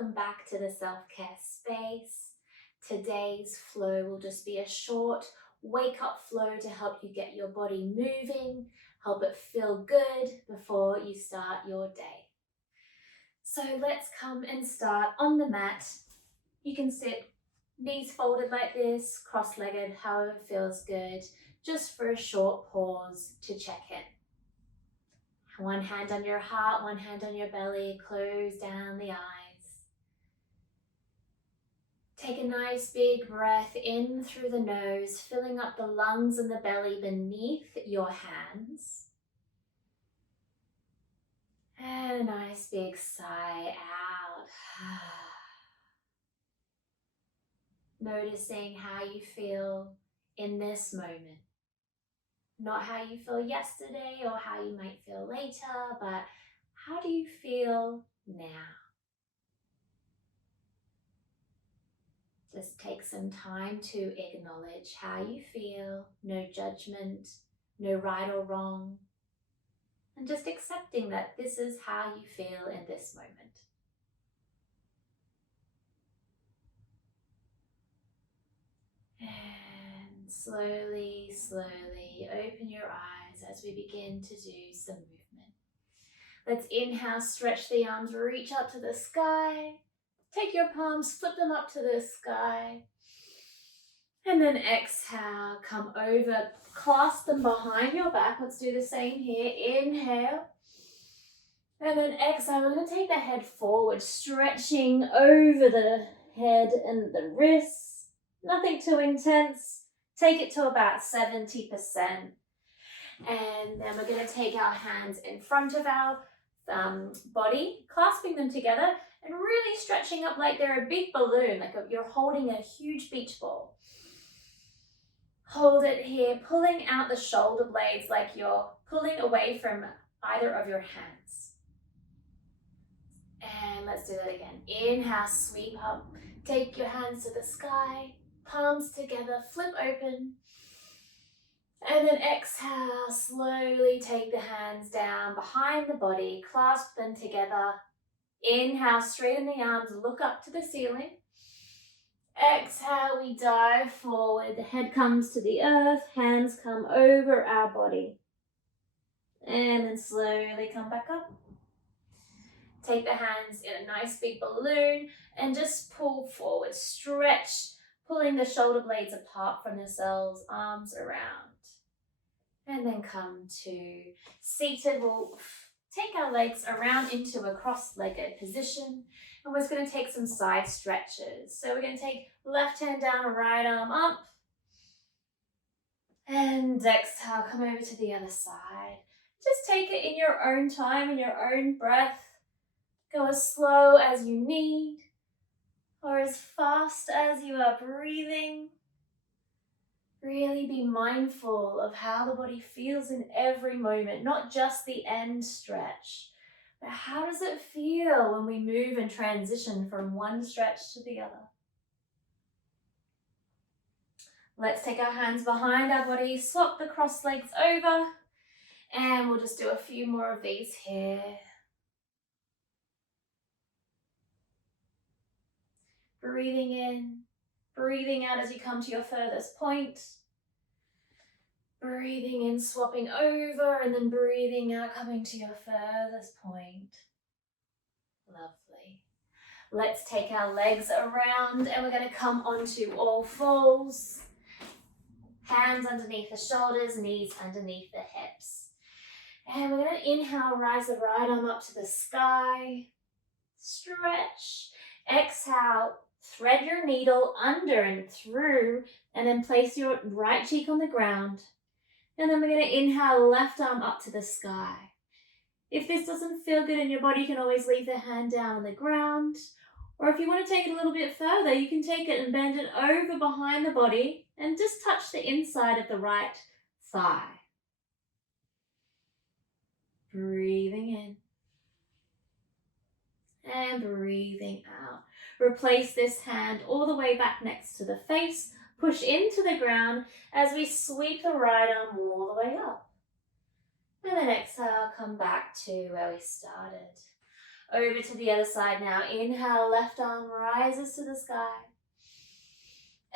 welcome back to the self-care space. Today's flow will just be a short wake-up flow to help you get your body moving, help it feel good before you start your day. So let's come and start on the mat. You can sit knees folded like this, cross-legged, however feels good, just for a short pause to check in. One hand on your heart, one hand on your belly, close down the eyes. Take a nice big breath in through the nose, filling up the lungs and the belly beneath your hands. And a nice big sigh out. Noticing how you feel in this moment. Not how you feel yesterday or how you might feel later, but how do you feel now? Just take some time to acknowledge how you feel, no judgment, no right or wrong, and just accepting that this is how you feel in this moment. And slowly, slowly open your eyes as we begin to do some movement. Let's inhale, stretch the arms, reach up to the sky. Take your palms, flip them up to the sky. And then exhale, come over, clasp them behind your back. Let's do the same here. Inhale. And then exhale, we're going to take the head forward, stretching over the head and the wrists. Nothing too intense. Take it to about 70%. And then we're going to take our hands in front of our body, clasping them together and really stretching up like they're a big balloon, like you're holding a huge beach ball. Hold it here, pulling out the shoulder blades like you're pulling away from either of your hands. And let's do that again. Inhale, sweep up, take your hands to the sky, palms together, flip open. And then exhale, slowly take the hands down behind the body, clasp them together. Inhale, straighten the arms, look up to the ceiling. Exhale, we dive forward, the head comes to the earth, hands come over our body. And then slowly come back up. Take the hands in a nice big balloon and just pull forward, stretch, pulling the shoulder blades apart from themselves, arms around. And then come to seated. We'll take our legs around into a cross-legged position. And we're just going to take some side stretches. So we're going to take left hand down, right arm up. And exhale, come over to the other side. Just take it in your own time, in your own breath. Go as slow as you need or as fast as you are breathing. Really be mindful of how the body feels in every moment, not just the end stretch, but how does it feel when we move and transition from one stretch to the other? Let's take our hands behind our body, swap the cross legs over, and we'll just do a few more of these here. Breathing in, breathing out as you come to your furthest point. Breathing in, swapping over, and then breathing out, coming to your furthest point. Lovely. Let's take our legs around and we're going to come onto all fours. Hands underneath the shoulders, knees underneath the hips. And we're going to inhale, rise the right arm up to the sky. Stretch. Exhale, thread your needle under and through, and then place your right cheek on the ground. And then we're going to inhale, left arm up to the sky. If this doesn't feel good in your body, you can always leave the hand down on the ground. Or if you want to take it a little bit further, you can take it and bend it over behind the body and just touch the inside of the right thigh. Breathing in. And breathing out. Replace this hand all the way back next to the face. Push into the ground as we sweep the right arm all the way up. And then exhale, come back to where we started. Over to the other side now. Inhale, left arm rises to the sky.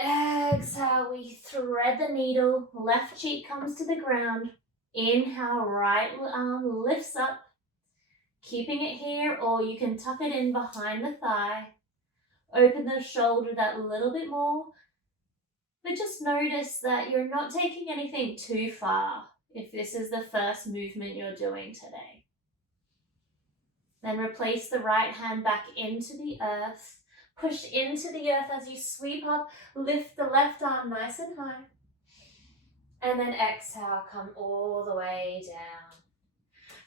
Exhale, we thread the needle. Left cheek comes to the ground. Inhale, right arm lifts up. Keeping it here, or you can tuck it in behind the thigh. Open the shoulder that little bit more. But just notice that you're not taking anything too far if this is the first movement you're doing today. Then replace the right hand back into the earth. Push into the earth as you sweep up. Lift the left arm nice and high. And then exhale, come all the way down.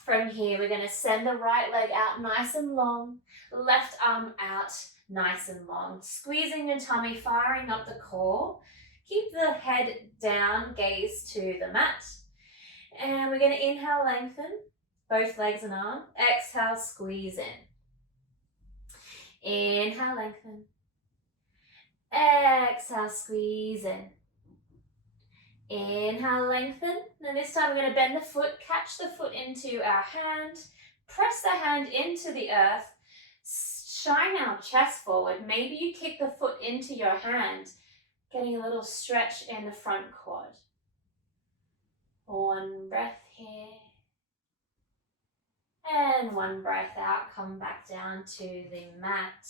From here, we're going to send the right leg out nice and long. Left arm out nice and long. Squeezing your tummy, firing up the core. Keep the head down, gaze to the mat. And we're going to inhale, lengthen. Both legs and arm. Exhale, squeeze in. Inhale, lengthen. Exhale, squeeze in. Inhale, lengthen. And this time we're going to bend the foot, catch the foot into our hand, press the hand into the earth, shine our chest forward. Maybe you kick the foot into your hand, getting a little stretch in the front quad. One breath here. And one breath out, come back down to the mat.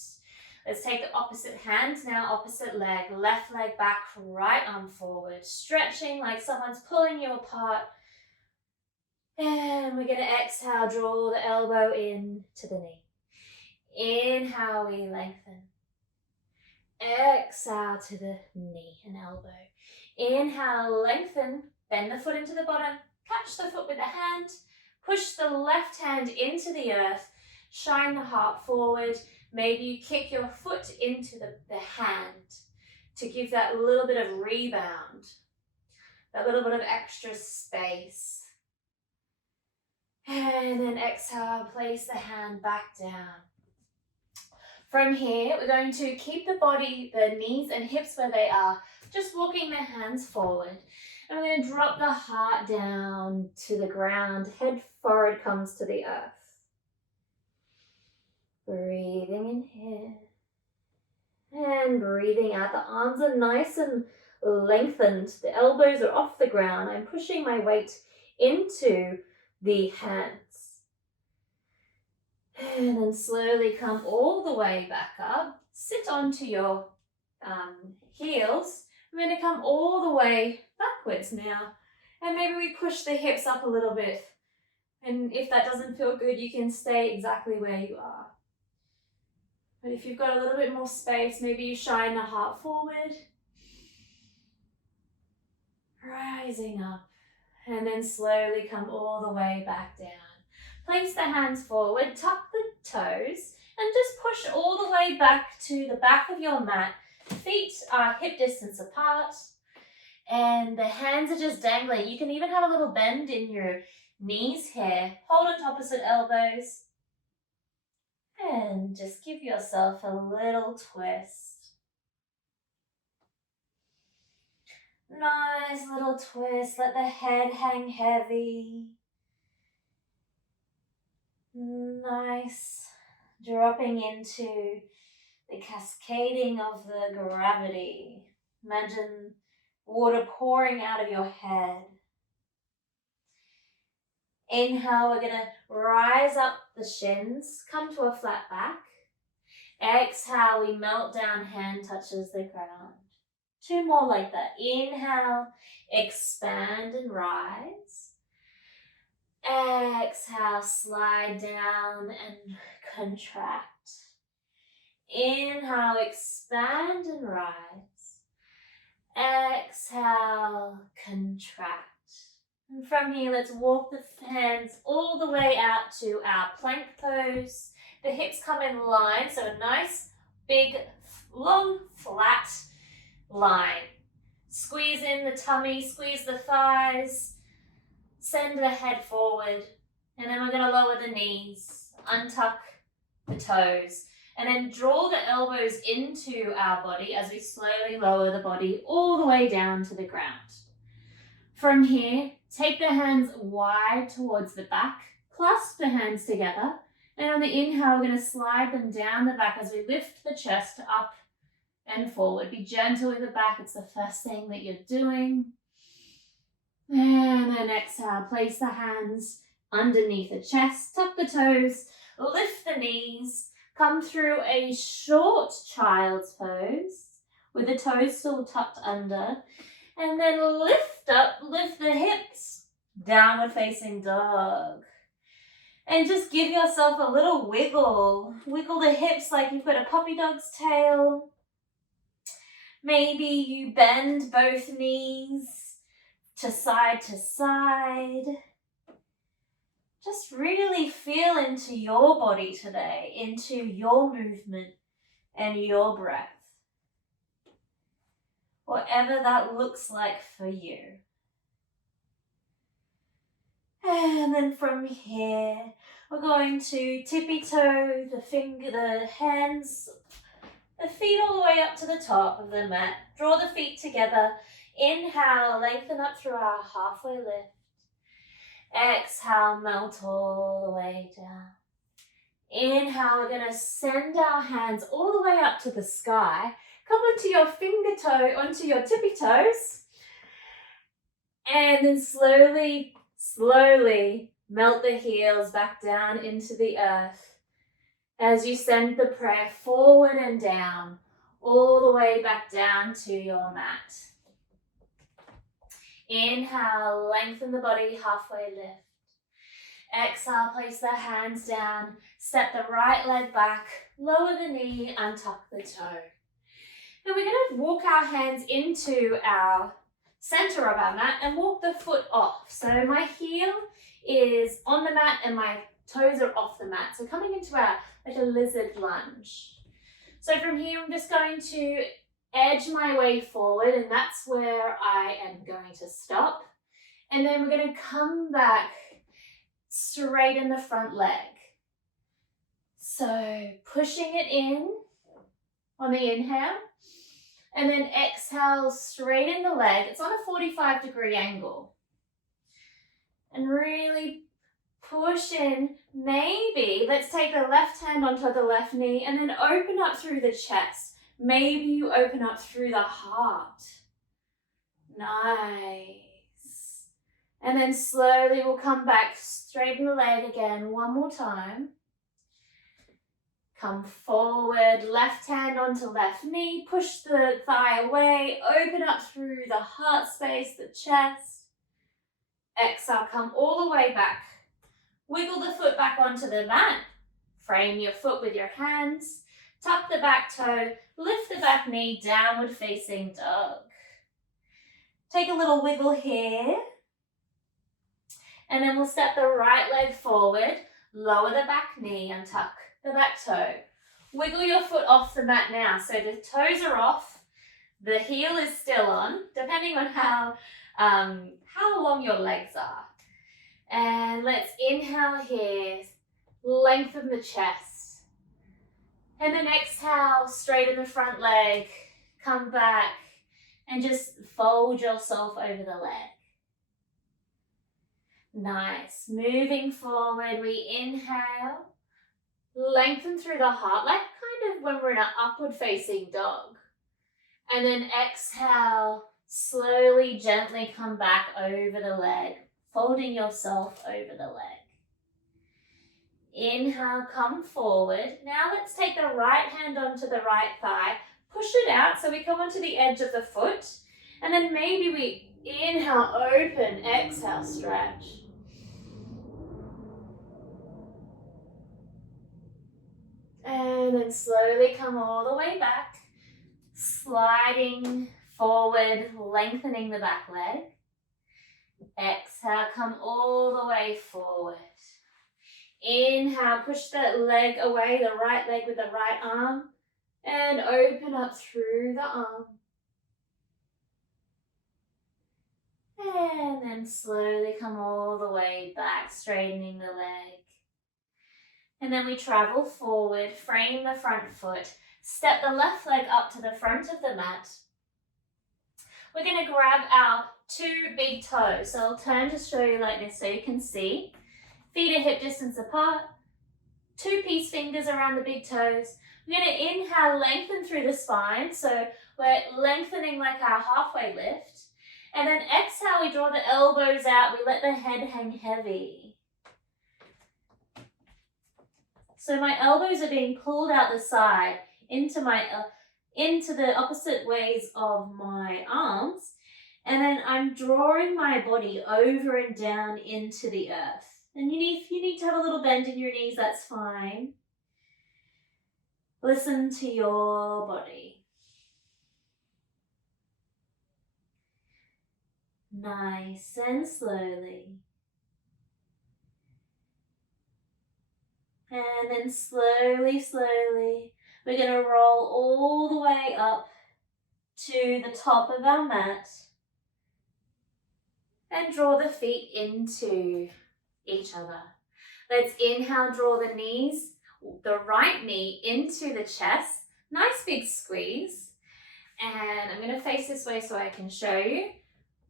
Let's take the opposite hand now, opposite leg, left leg back, right arm forward, stretching like someone's pulling you apart. And we're going to exhale, draw the elbow in to the knee. Inhale, we lengthen. Exhale to the knee and elbow. Inhale, lengthen, bend the foot into the bottom, catch the foot with the hand, push the left hand into the earth, shine the heart forward. Maybe you kick your foot into the hand to give that little bit of rebound, that little bit of extra space. And then exhale, place the hand back down. From here, we're going to keep the body, the knees and hips where they are, just walking the hands forward. And we're going to drop the heart down to the ground, head forward comes to the earth. Breathing in here and breathing out. The arms are nice and lengthened. The elbows are off the ground. I'm pushing my weight into the hands. And then slowly come all the way back up. Sit onto your heels. We're going to come all the way backwards now. And maybe we push the hips up a little bit. And if that doesn't feel good, you can stay exactly where you are. But if you've got a little bit more space, maybe you shine the heart forward. Rising up. And then slowly come all the way back down. Place the hands forward, tuck the toes, and just push all the way back to the back of your mat. Feet are hip distance apart. And the hands are just dangling. You can even have a little bend in your knees here. Hold on to opposite elbows. And just give yourself a little twist. Nice little twist. Let the head hang heavy. Nice. Dropping into the cascading of the gravity. Imagine water pouring out of your head. Inhale, we're going to rise up the shins, come to a flat back. Exhale, we melt down, hand touches the ground. Two more like that. Inhale, expand and rise. Exhale, slide down and contract. Inhale, expand and rise. Exhale, contract. And from here, let's walk the hands all the way out to our plank pose. The hips come in line, so a nice, big, long, flat line. Squeeze in the tummy, squeeze the thighs, send the head forward, and then we're going to lower the knees, untuck the toes, and then draw the elbows into our body as we slowly lower the body all the way down to the ground. From here, take the hands wide towards the back, clasp the hands together, And on the inhale, we're going to slide them down the back as we lift the chest up and forward. Be gentle with the back. It's the first thing that you're doing. And then exhale, place the hands underneath the chest, tuck the toes, lift the knees, come through a short child's pose with the toes still tucked under, and then lift up, lift the hips, downward facing dog. And just give yourself a little wiggle. Wiggle the hips like you've got a puppy dog's tail. Maybe you bend both knees to side. Just really feel into your body today, into your movement and your breath. Whatever that looks like for you. And then from here, we're going to tippy toe the hands, the feet all the way up to the top of the mat. Draw the feet together. Inhale, lengthen up through our halfway lift. Exhale, melt all the way down. Inhale, we're going to send our hands all the way up to the sky. Come onto your onto your tippy toes. And then slowly melt the heels back down into the earth as you send the prayer forward and down, all the way back down to your mat. Inhale, lengthen the body, halfway lift. Exhale, place the hands down, step the right leg back, lower the knee, untuck the toe. Now we're going to walk our hands into our center of our mat and walk the foot off. So my heel is on the mat and my toes are off the mat. So coming into our like a lizard lunge. So from here, I'm just going to edge my way forward, and that's where I am going to stop. And then we're going to come back, straighten the front leg. So pushing it in on the inhale, and then exhale, straighten the leg. It's on a 45-degree angle. And really push in. Maybe let's take the left hand onto the left knee and then open up through the chest. Maybe you open up through the heart. Nice. And then slowly we'll come back, straighten the leg again one more time. Come forward, left hand onto left knee, push the thigh away, open up through the heart space, the chest. Exhale, come all the way back. Wiggle the foot back onto the mat. Frame your foot with your hands. Tuck the back toe, lift the back knee, downward facing dog. Take a little wiggle here. And then we'll step the right leg forward, lower the back knee and tuck the back toe. Wiggle your foot off the mat now. So the toes are off, the heel is still on, depending on how long your legs are. And let's inhale here, lengthen the chest. And then exhale, straighten the front leg, come back and just fold yourself over the leg. Nice. Moving forward, we inhale, lengthen through the heart, like kind of when we're in an upward facing dog. And then exhale, slowly, gently come back over the leg, folding yourself over the leg. Inhale, come forward. Now let's take the right hand onto the right thigh, push it out so we come onto the edge of the foot. And then maybe we inhale, open, exhale, stretch. And then slowly come all the way back, sliding forward, lengthening the back leg. Exhale, come all the way forward. Inhale, push that leg away, the right leg with the right arm, and open up through the arm. And then slowly come all the way back, straightening the leg. And then we travel forward, frame the front foot, step the left leg up to the front of the mat. We're going to grab our two big toes. So I'll turn to show you like this so you can see. Feet are hip distance apart. 2 peace fingers around the big toes. We're going to inhale, lengthen through the spine. So we're lengthening like our halfway lift. And then exhale, we draw the elbows out. We let the head hang heavy. So my elbows are being pulled out the side into the opposite ways of my arms. And then I'm drawing my body over and down into the earth. And if you need to have a little bend in your knees, that's fine. Listen to your body. Nice and slowly. And then slowly, slowly, we're going to roll all the way up to the top of our mat and draw the feet into each other. Let's inhale, draw the knees, the right knee into the chest. Nice big squeeze. And I'm going to face this way so I can show you.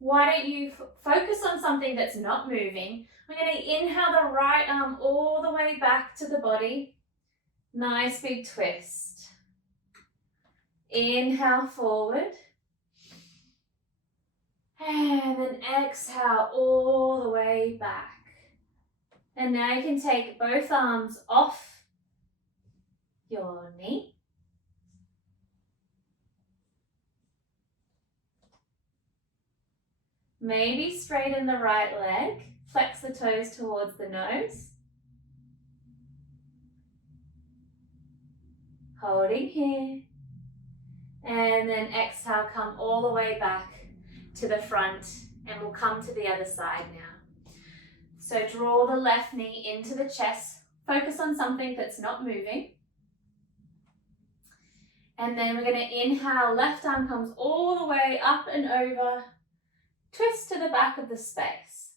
Why don't you focus on something that's not moving. We're going to inhale the right arm all the way back to the body. Nice big twist. Inhale forward. And then exhale all the way back. And now you can take both arms off your knee. Maybe straighten the right leg. Flex the toes towards the nose. Holding here. And then exhale, come all the way back to the front, and we'll come to the other side now. So draw the left knee into the chest. Focus on something that's not moving. And then we're going to inhale, left arm comes all the way up and over. Twist to the back of the space.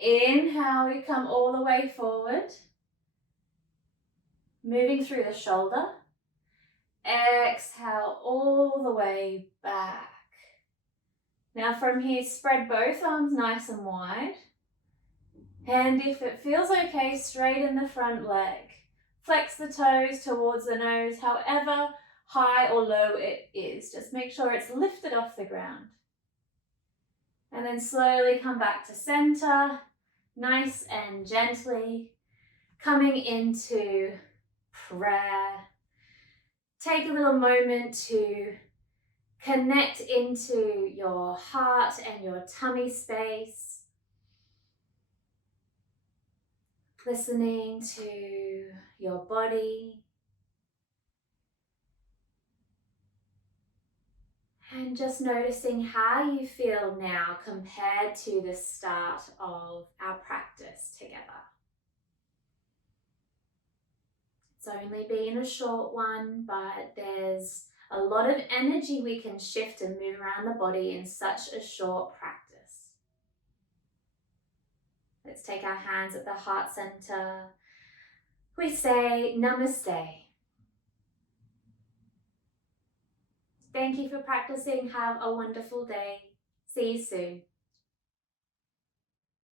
Inhale, we come all the way forward. Moving through the shoulder. Exhale all the way back. Now from here, spread both arms nice and wide. And if it feels okay, straighten the front leg. Flex the toes towards the nose, however high or low it is. Just make sure it's lifted off the ground. And then slowly come back to center, nice and gently, coming into prayer. Take a little moment to connect into your heart and your tummy space. Listening to your body. And just noticing how you feel now compared to the start of our practice together. It's only been a short one, but there's a lot of energy we can shift and move around the body in such a short practice. Let's take our hands at the heart center. We say Namaste. Thank you for practicing. Have a wonderful day. See you soon.